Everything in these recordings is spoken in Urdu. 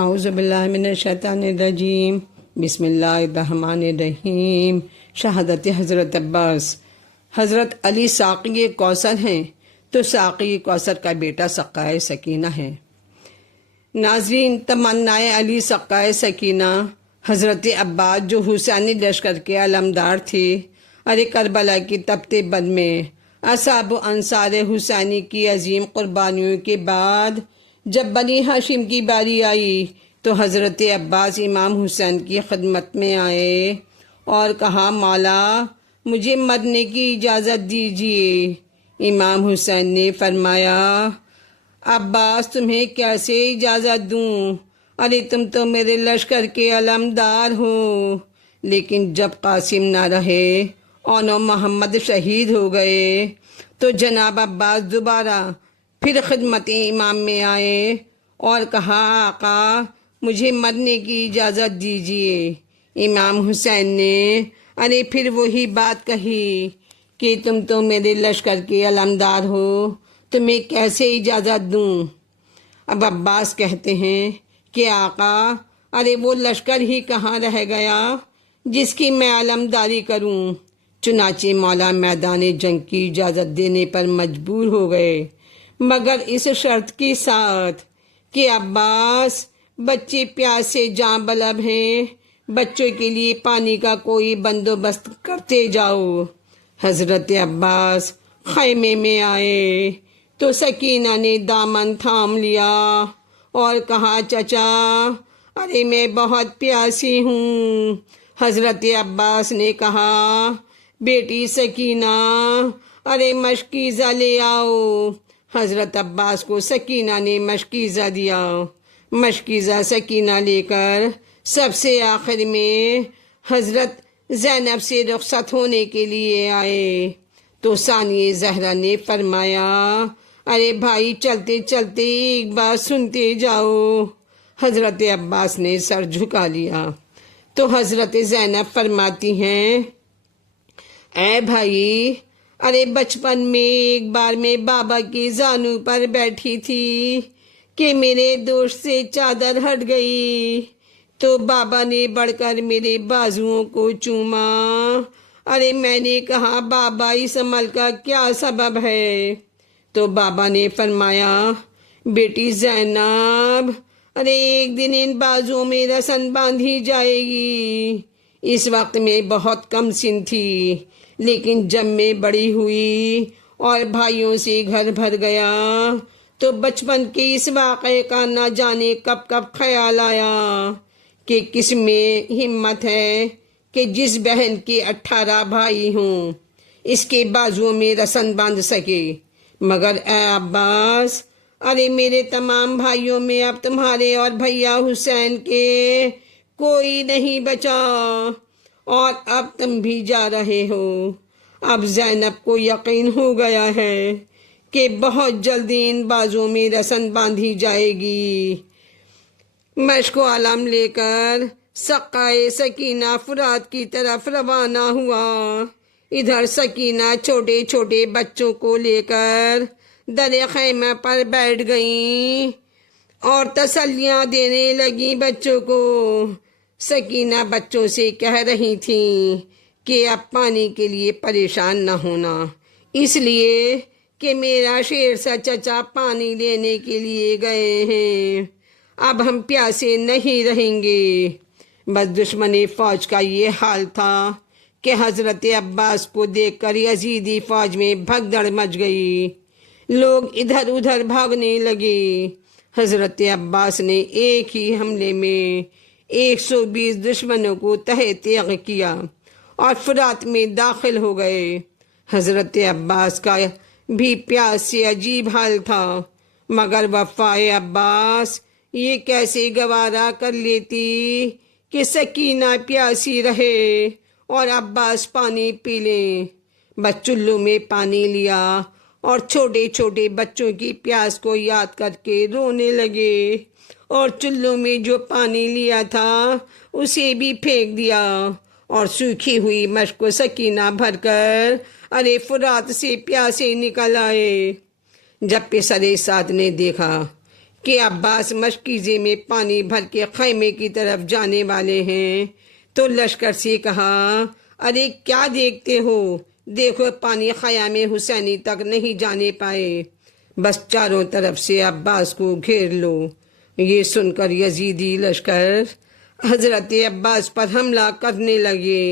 اعوذ باللہ من الشیطان الرجیم، بسم اللہ الرحمن الرحیم۔ شہادت حضرت عباس۔ حضرت علی ساقی کوثر ہیں تو ساقی کوثر کا بیٹا سقائے سکینہ ہے۔ ناظرین، تمنائے علی سقائے سکینہ حضرت عباس جو حسینی لشکر کے علمدار تھے، کربلا کی تپتے بد میں اصحاب و انصار حسینی کی عظیم قربانیوں کے بعد جب بنی ہاشم کی باری آئی تو حضرت عباس امام حسین کی خدمت میں آئے اور کہا، مولا مجھے مرنے کی اجازت دیجیے۔ امام حسین نے فرمایا، عباس تمہیں کیسے اجازت دوں؟ تم تو میرے لشکر کے علمدار ہو۔ لیکن جب قاسم نہ رہے اور محمد شہید ہو گئے تو جناب عباس دوبارہ پھر خدمت امام میں آئے اور کہا، آقا مجھے مرنے کی اجازت دیجیے۔ امام حسین نے پھر وہی بات کہی کہ تم تو میرے لشکر کے علمدار ہو، تمہیں کیسے اجازت دوں؟ اب عباس کہتے ہیں کہ آقا وہ لشکر ہی کہاں رہ گیا جس کی میں علمداری کروں؟ چنانچہ مولا میدان جنگ کی اجازت دینے پر مجبور ہو گئے، مگر اس شرط کے ساتھ کہ عباس بچے پیاس سے جاں بلب ہیں، بچوں کے لیے پانی کا کوئی بندوبست کرتے جاؤ۔ حضرت عباس خیمے میں آئے تو سکینہ نے دامن تھام لیا اور کہا، چچا میں بہت پیاسی ہوں۔ حضرت عباس نے کہا، بیٹی سکینہ مشکیزہ لے آؤ۔ حضرت عباس کو سکینہ نے مشکیزہ دیا۔ مشکیزہ سکینہ لے کر سب سے آخر میں حضرت زینب سے رخصت ہونے کے لیے آئے تو ثانیہ زہرا نے فرمایا، بھائی چلتے چلتے ایک بات سنتے جاؤ۔ حضرت عباس نے سر جھکا لیا تو حضرت زینب فرماتی ہیں، اے بھائی بچپن میں ایک بار میں بابا کی زانو پر بیٹھی تھی کہ میرے دوست سے چادر ہٹ گئی تو بابا نے بڑھ کر میرے بازوؤں کو چوما۔ میں نے کہا، بابا اس عمل کا کیا سبب ہے؟ تو بابا نے فرمایا، بیٹی زینب ایک دن ان بازوؤں میں رسن باندھی جائے گی۔ اس وقت میں بہت کم سن تھی، لیکن جب میں بڑی ہوئی اور بھائیوں سے گھر بھر گیا تو بچپن کے اس واقعے کا نہ جانے کب کب خیال آیا کہ کس میں ہمت ہے کہ جس بہن کے 18 بھائی ہوں اس کے بازوؤں میں رسن باندھ سکے۔ مگر اے عباس میرے تمام بھائیوں میں اب تمہارے اور بھیا حسین کے کوئی نہیں بچا اور اب تم بھی جا رہے ہو۔ اب زینب کو یقین ہو گیا ہے کہ بہت جلدی ان بازوں میں رسن باندھی جائے گی۔ مشک و علم لے کر سقائے سکینہ فرات کی طرف روانہ ہوا۔ ادھر سکینہ چھوٹے چھوٹے بچوں کو لے کر در خیمہ پر بیٹھ گئیں اور تسلیاں دینے لگی بچوں کو۔ سکینہ بچوں سے کہہ رہی تھیں کہ اب پانی کے لیے پریشان نہ ہونا، اس لیے کہ میرا شیر سا چچا پانی لینے کے لیے گئے ہیں، اب ہم پیاسے نہیں رہیں گے۔ بس دشمن فوج کا یہ حال تھا کہ حضرت عباس کو دیکھ کر یزیدی فوج میں بھگدڑ مچ گئی، لوگ ادھر ادھر بھاگنے لگے۔ حضرت عباس نے ایک ہی حملے میں 120 دشمنوں کو تہہ تیغ کیا اور فرات میں داخل ہو گئے۔ حضرت عباس کا بھی پیاس سے عجیب حال تھا، مگر وفائے عباس یہ کیسے گوارا کر لیتی کہ سکینہ پیاسی رہے اور عباس پانی پی لیں۔ بس چلو میں پانی لیا اور چھوٹے چھوٹے بچوں کی پیاس کو یاد کر کے رونے لگے اور چلو میں جو پانی لیا تھا اسے بھی پھینک دیا اور سوکھی ہوئی مشک و سکینہ بھر کر فرات سے پیاسے نکل آئے۔ جب پسر سعد نے دیکھا کہ عباس مشکیزے میں پانی بھر کے خیمے کی طرف جانے والے ہیں تو لشکر سے کہا، ارے کیا دیکھتے ہو، دیکھو پانی خیام حسینی تک نہیں جانے پائے، بس چاروں طرف سے عباس کو گھیر لو۔ یہ سن کر یزیدی لشکر حضرت عباس پر حملہ کرنے لگے،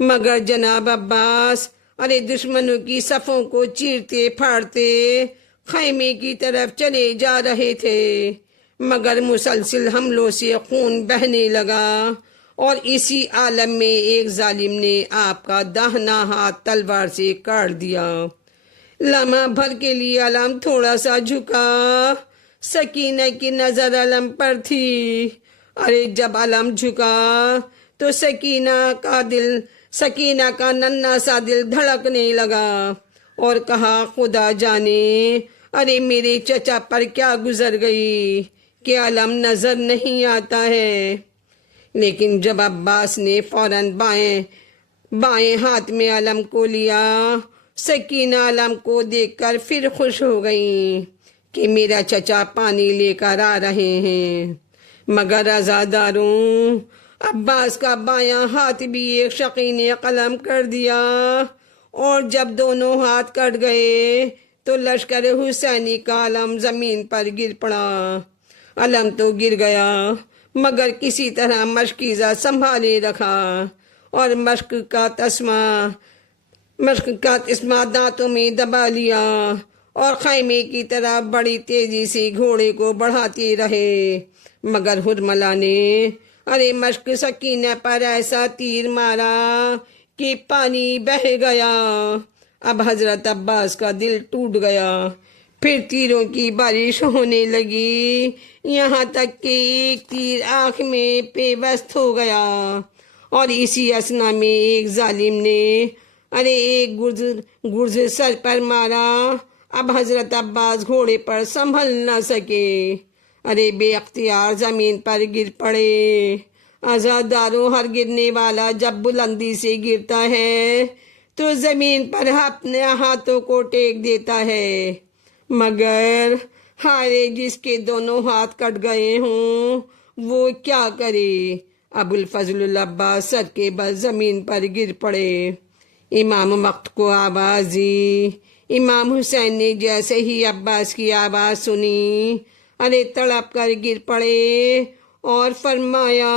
مگر جناب عباس ارے دشمنوں کی صفوں کو چیرتے پھاڑتے خیمے کی طرف چلے جا رہے تھے، مگر مسلسل حملوں سے خون بہنے لگا، اور اسی عالم میں ایک ظالم نے آپ کا داہنا ہاتھ تلوار سے کاٹ دیا۔ لمحہ بھر کے لیے علم تھوڑا سا جھکا، سکینہ کی نظر علم پر تھی۔ ارے جب علم جھکا تو سکینہ کا ننھا سا دل دھڑکنے لگا اور کہا، خدا جانے ارے میرے چچا پر کیا گزر گئی کہ علم نظر نہیں آتا ہے۔ لیکن جب عباس نے فوراً بائیں ہاتھ میں علم کو لیا، سکینہ علم کو دیکھ کر پھر خوش ہو گئیں کہ میرا چچا پانی لے کر آ رہے ہیں، مگر عزاداروں عباس کا بایاں ہاتھ بھی ایک شقی نے قلم کر دیا، اور جب دونوں ہاتھ کٹ گئے تو لشکر حسینی کا علم زمین پر گر پڑا۔ علم تو گر گیا مگر کسی طرح مشکیزہ سنبھالے رکھا، اور مشق کا تسمہ دانتوں میں دبا لیا، اور خیمے کی طرف بڑی تیزی سے گھوڑے کو بڑھاتے رہے، مگر حرملہ نے ارے مشق سکینہ پر ایسا تیر مارا کہ پانی بہہ گیا۔ اب حضرت عباس کا دل ٹوٹ گیا، پھر تیروں کی بارش ہونے لگی، یہاں تک کہ ایک تیر آنکھ میں پیوست ہو گیا، اور اسی اثنا میں ایک ظالم نے ارے ایک گرز سر پر مارا۔ اب حضرت عباس گھوڑے پر سنبھل نہ سکے، ارے بے اختیار زمین پر گر پڑے۔ عزاداروں، ہر گرنے والا جب بلندی سے گرتا ہے تو زمین پر اپنے ہاتھوں کو ٹیک دیتا ہے، مگر ہارے جس کے دونوں ہاتھ کٹ گئے ہوں وہ کیا کرے۔ ابو الفضل العباس سر کے بل زمین پر گر پڑے۔ امام وقت کو آواز دی۔ امام حسین نے جیسے ہی عباس کی آواز سنی، ارے تڑپ کر گر پڑے اور فرمایا،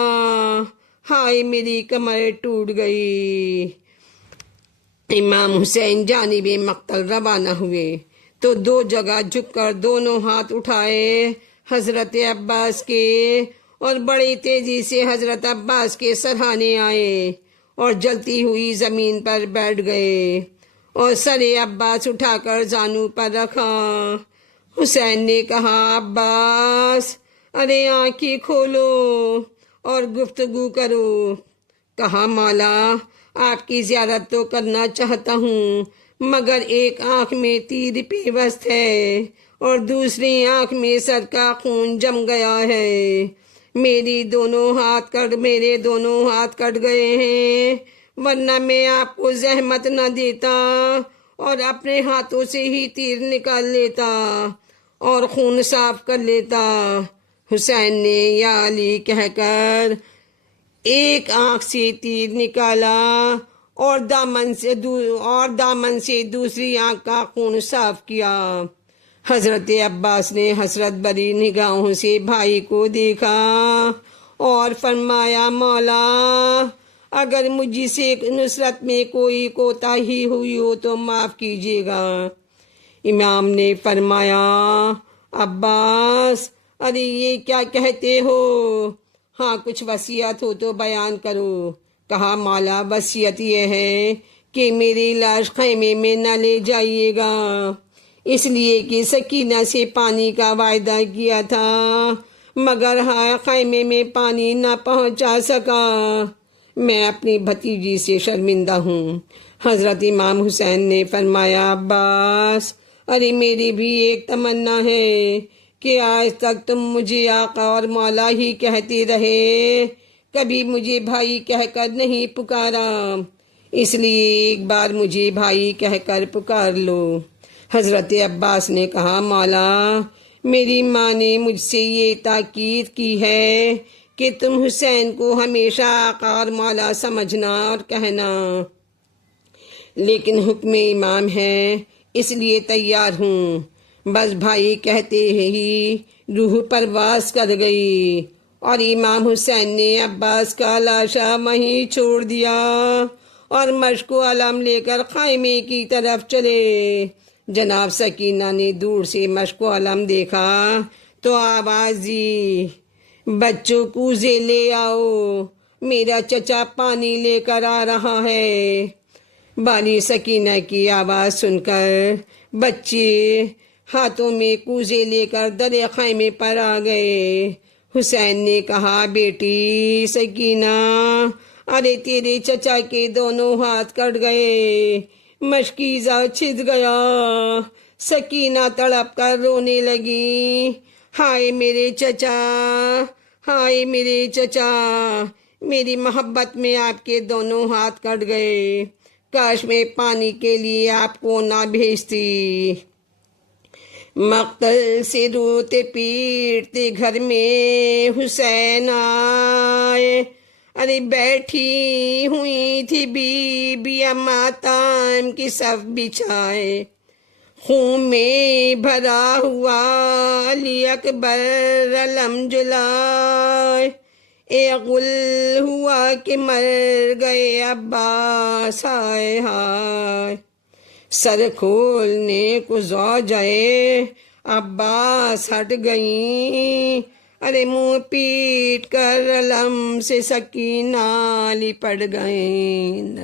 ہائے میری کمر ٹوٹ گئی۔ امام حسین جانب مقتل روانہ ہوئے تو دو جگہ جھک کر دونوں ہاتھ اٹھائے حضرت عباس کے، اور بڑی تیزی سے حضرت عباس کے سرہانے آئے اور جلتی ہوئی زمین پر بیٹھ گئے، اور سر عباس اٹھا کر زانو پر رکھا۔ حسین نے کہا، عباس ارے آنکھیں کھولو اور گفتگو کرو۔ کہا، مولا آپ کی زیارت تو کرنا چاہتا ہوں، مگر ایک آنکھ میں تیر پیوست ہے اور دوسری آنکھ میں سر کا خون جم گیا ہے۔ میرے دونوں ہاتھ کٹ گئے ہیں، ورنہ میں آپ کو زحمت نہ دیتا اور اپنے ہاتھوں سے ہی تیر نکال لیتا اور خون صاف کر لیتا۔ حسین نے یا علی کہہ کر ایک آنکھ سے تیر نکالا اور دامن سے دوسری آنکھ کا خون صاف کیا۔ حضرت عباس نے حسرت بھری نگاہوں سے بھائی کو دیکھا اور فرمایا، مولا اگر مجھ سے نصرت میں کوئی کوتاہی ہوئی ہو تو معاف کیجیے گا۔ امام نے فرمایا، عباس ارے یہ کیا کہتے ہو؟ ہاں کچھ وصیت ہو تو بیان کرو۔ کہا، مولا وصیت یہ ہے کہ میری لاش خیمے میں نہ لے جائیے گا، اس لیے کہ سکینہ سے پانی کا وعدہ کیا تھا، مگر خیمے میں پانی نہ پہنچا سکا۔ میں اپنی بھتیجی سے شرمندہ ہوں۔ حضرت امام حسین نے فرمایا، عباس ارے میری بھی ایک تمنا ہے کہ آج تک تم مجھے آقا اور مولا ہی کہتے رہے، کبھی مجھے بھائی کہہ کر نہیں پکارا، اس لیے ایک بار مجھے بھائی کہہ کر پکار لو۔ حضرت عباس نے کہا، مولا میری ماں نے مجھ سے یہ تاکید کی ہے کہ تم حسین کو ہمیشہ آقا اور مولا سمجھنا اور کہنا، لیکن حکم امام ہے اس لیے تیار ہوں۔ بس بھائی کہتے ہی روح پرواز کر گئی اور امام حسین نے عباس کا لاشا وہیں چھوڑ دیا اور مشک و علم لے کر خیمے کی طرف چلے۔ جناب سکینہ نے دور سے مشک و علم دیکھا تو آواز دی، بچوں کوزے لے آؤ، میرا چچا پانی لے کر آ رہا ہے۔ بالی سکینہ کی آواز سن کر بچے ہاتھوں میں کوزے لے کر در خیمے پر آ گئے۔ حسین نے کہا، بیٹی سکینہ، ارے تیرے چچا کے دونوں ہاتھ کٹ گئے، مشکیزہ چھد گیا۔ سکینہ تڑپ کر رونے لگی، ہائے میرے چچا، ہائے میرے چچا، میری محبت میں آپ کے دونوں ہاتھ کٹ گئے، کاش میں پانی کے لیے آپ کو نہ بھیجتی۔ مقتل سے روتے پیٹتے گھر میں حسین آئے، ارے بیٹھی ہوئی تھی بیبیاں ماتم کی صف بچھائے، خون میں بھرا ہوا علی اکبر علم جلائے، اے غل ہوا کہ مر گئے عباس، ہائے ہائے۔ سر کھولنے کو زوجائے عباس ہٹ گئیں، ارے منہ پیٹ کر علم سے سکینہ لپٹ گئیں۔